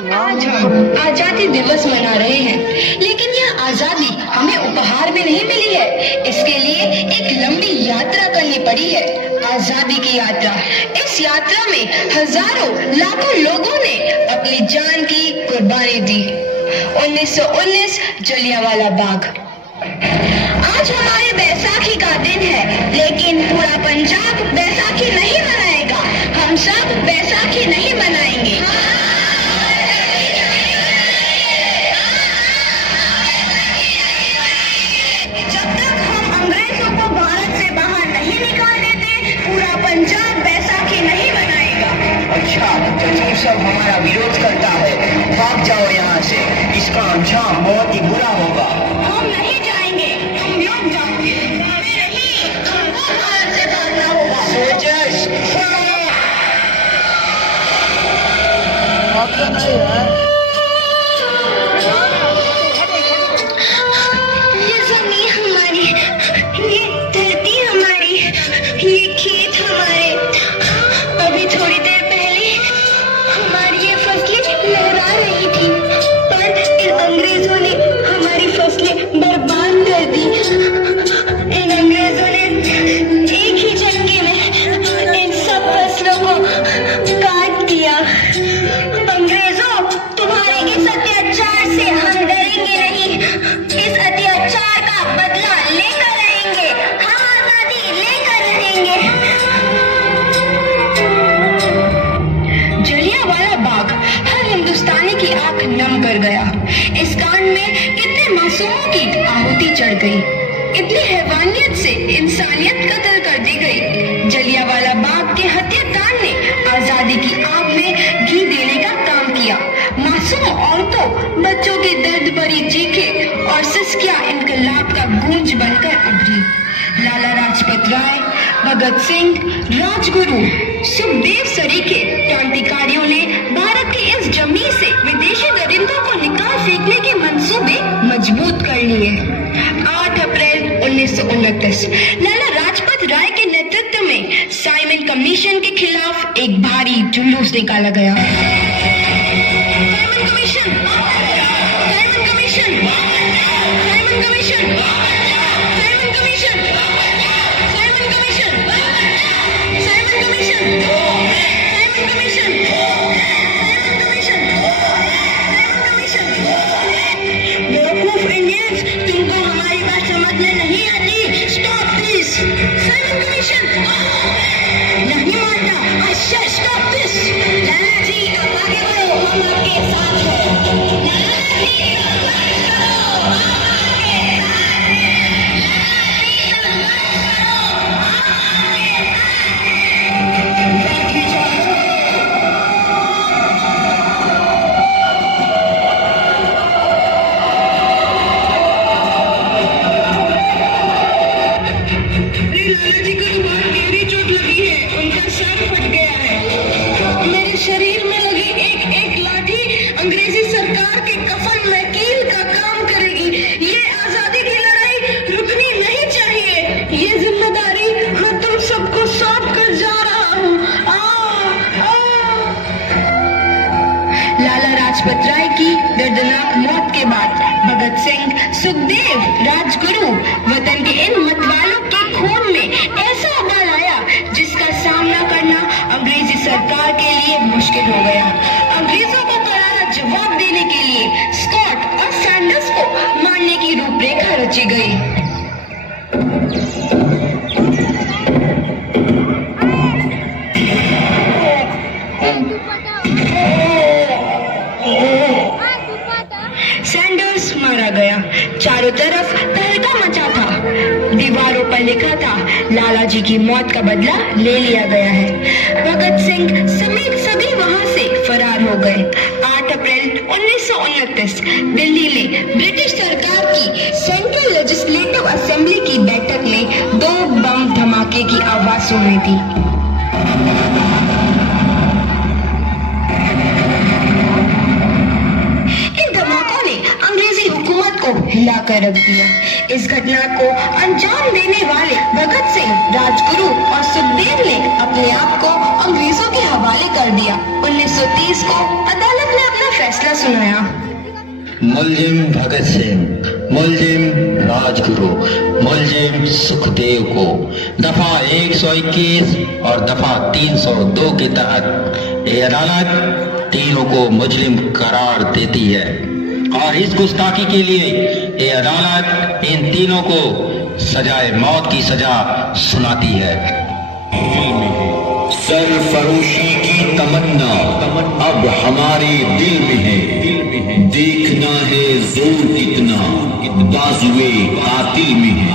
आज हम आजादी दिवस मना रहे हैं, लेकिन यह आजादी हमें उपहार में नहीं मिली है। इसके लिए एक लंबी यात्रा करनी पड़ी है, आजादी की यात्रा। इस यात्रा में हजारों लाखों लोगों ने अपनी जान की कुर्बानी दी। 1919 जलियांवाला बाग। आज हमारे बैसाखी का दिन है, लेकिन पूरा पंजाब बैसाखी नहीं मनाएगा। हम सब बैसाखी नहीं मनाएंगे। जब तक हम अंग्रेजों को भारत से बाहर नहीं निकाल देते, पूरा पंजाब बैसाखी नहीं मनाएगा। अच्छा, तो तुम सब हमारा विरोध करता है, भाग जाओ यहाँ से। इसका अंजाम बहुत ही बुरा होगा। हम नहीं जाएंगे, तुम लोग जाओगे। नहीं, तुमको भारत से भागना होगा। सोल्जर्स, नहीं है। ये जमीन हमारी, ये धरती हमारी, ये खेत हमारे। अभी थोड़ी देर पहले हमारी ये फसलें लहरा रही थी, पर इन अंग्रेजों ने हमारी फसलें बर्बाद कर दी। इन अंग्रेजों ने एक ही झटके में इन सब फसलों को काट दिया। अंग्रेजों, तुम्हारे इस अत्याचार से हम डरेंगे नहीं। इस अत्याचार का बदला लेकर रहेंगे। हम आजादी लेकर रहेंगे। जलियांवाला बाग हर हिंदुस्तानी की आंख नम कर गया। इस कांड में कितने मासूमों की आहुति चढ़ गई, इतनी हैवानियत से इंसानियत कत्ल कर दी गई। जलियांवाला बाग के हत्याकांड ने आजादी की आग में घी देने का काम किया। मासूम औरतों, बच्चों की दर्द भरी चीखें और सिसकियां इनकलाब का गूंज बनकर उभरी। लाला लाजपत राय, भगत सिंह, राजगुरु, सुखदेव सरीखे क्रांतिकारियों ने भारत की इस जमीन से विदेशी दरिंदों को निकाल फेंकने के मंसूबे मजबूत कर लिए। 8 अप्रैल 1929 लाला लाजपत राय के नेतृत्व में साइमन कमीशन के खिलाफ एक भारी जुलूस निकाला गया। Simon commission, Simon commission, Simon commission, Simon commission, Simon commission, Simon commission, Simon commission, Simon commission. बेवकूफ इंडियंस, तुमको हमारी बात समझ में नहीं आती। Stop this. साइमन कमीशन नहीं मानता। अच्छा, स्टॉप दिस। लाला जी, अब आगे बढ़ो, हम आपके साथ हैं। लाला जी, अब आगे बढ़ो, हम आपके साथ हैं। लाला जी, अब आगे बढ़ो, हम आपके साथ हैं। लाला जी को बहुत गहरी चोट लगी है, उनका सर फट गया है। मेरे शरीर में लगी एक एक लाठी अंग्रेजी सरकार के कफन में कील का काम करेगी। ये आजादी की लड़ाई रुकनी नहीं चाहिए। ये जिम्मेदारी मैं तुम सबको सौंप कर जा रहा हूँ। लाला लाजपत राय की दर्दनाक मौत के बाद भगत सिंह, सुखदेव, राजगुरु वतन के इन मतवालों के खून में ऐसा उबाल आया जिसका सामना करना अंग्रेजी सरकार के लिए मुश्किल हो गया। अंग्रेजों को करारा जवाब देने के लिए स्कॉट और सैंडर्स को मारने की रूपरेखा रची गई। सैंडर्स मारा गया। चारों तरफ तहलका मचा था। दीवारों पर लिखा था, लाला जी की मौत का बदला ले लिया गया है। भगत सिंह समेत सभी वहां से फरार हो गए। 8 अप्रैल 1929 दिल्ली में ब्रिटिश सरकार की सेंट्रल लेजिस्लेटिव असेंबली की बैठक में 2 बम धमाके की आवाज सुनी थी। हिलाकर रख दिया। इस घटना को अंजाम देने वाले भगत सिंह, राजगुरु और सुखदेव ने अपने आप को अंग्रेजों के हवाले कर दिया। 1930 को अदालत ने अपना फैसला सुनाया। मुलजिम भगत सिंह, मुलजिम राजगुरु, मुलजिम सुखदेव को दफा 121 और दफा 302 के तहत ये अदालत तीनों को मुजरिम करार देती है और इस गुस्ताखी के लिए ये अदालत इन तीनों को सजाए मौत की सजा सुनाती है। सरफरोशी की तमन्ना अब हमारे दिल में है, देखना है जोर कितना बाजुए कातिल में है।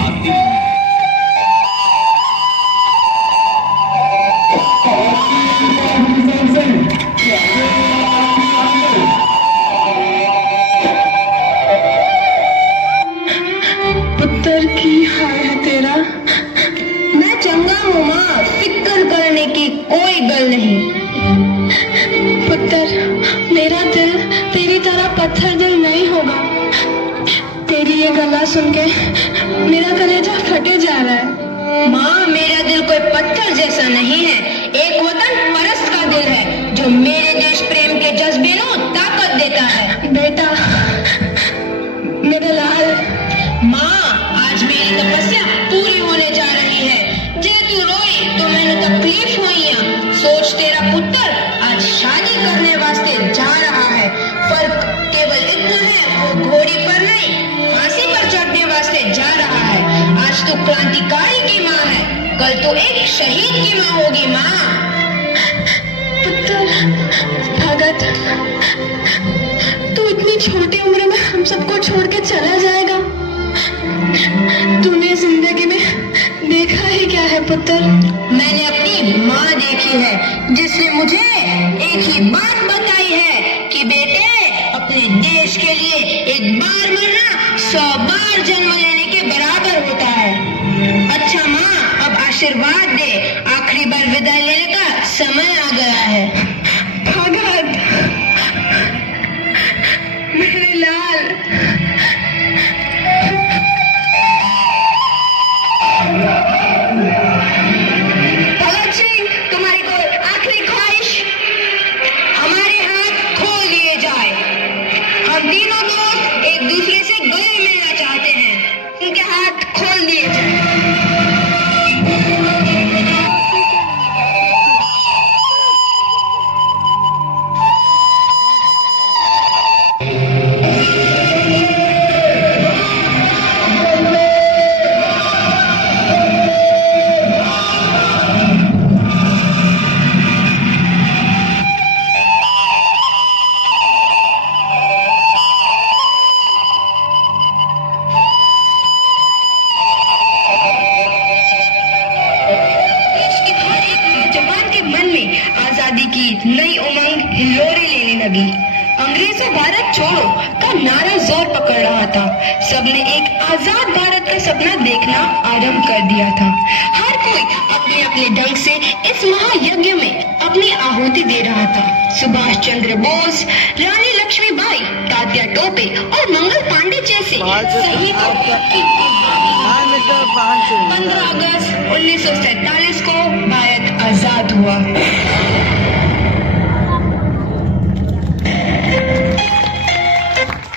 पुत्र की हाय है तेरा। मैं चंगा हूँ माँ, फिक्र करने की कोई गल नहीं। पुत्र, मेरा दिल तेरी तरह पत्थर दिल नहीं होगा। तेरी ये गला सुन के मेरा कलेजा फटे जा रहा है। माँ, मेरा दिल कोई पत्थर जैसा नहीं है, एक वतन परस्त का दिल है जो मेरे देश प्रेम के जज्बे को ताकत देता है। बेटा, मेरे लाल। माँ, आज मेरी तपस्या पूरी होने जा रही है। जे तू रोई तो मैंने तकलीफ हुई है। सोच, तेरा पुत्र आज शादी करने वास्ते जा रहा है। फर्क केवल इतना है, वो घोड़ी पर नहीं फांसी पर चढ़ने वास्ते जा रहा है। आज तू क्रांतिकारी की माँ है, कल तू एक शहीद की माँ होगी। माँ। पुत्र भगत, तू इतनी छोटी उम्र में हम सबको छोड़ के चला जाएगा। तूने जिंदगी में देखा ही क्या है पुत्र? मैंने अपनी माँ देखी है जिसने मुझे एक ही बात बताई है कि बेटे, अपने देश के लिए एक बार मरना 100 बार जन्म लेने के बराबर होता है। अच्छा माँ, अब आशीर्वाद दे, आखिरी बार विदाई लेने का समय आ गया है। भगत, मेरे लाल। भगत सिंह, तुम्हारी कोई आखिरी ख्वाहिश? हमारे हाथ खोल दिए जाए। हम तीनों दोस्त एक दूसरे से गले मिलना चाहते हैं, उनके हाथ खोल दिए जाए। जवान के मन में आजादी की नई उमंग हिलोरे लेने लगी। अंग्रेजों भारत छोड़ो का नारा जोर पकड़ रहा था। सबने एक आजाद भारत का सपना देखना आरंभ कर दिया था। हर कोई अपने अपने ढंग से इस महायज्ञ में अपनी आहुति दे रहा था। सुभाष चंद्र बोस, रानी लक्ष्मीबाई, तात्या टोपे और मंगल पांडे जैसे शहीदों की 15 अगस्त 1947 को भारत आजाद हुआ।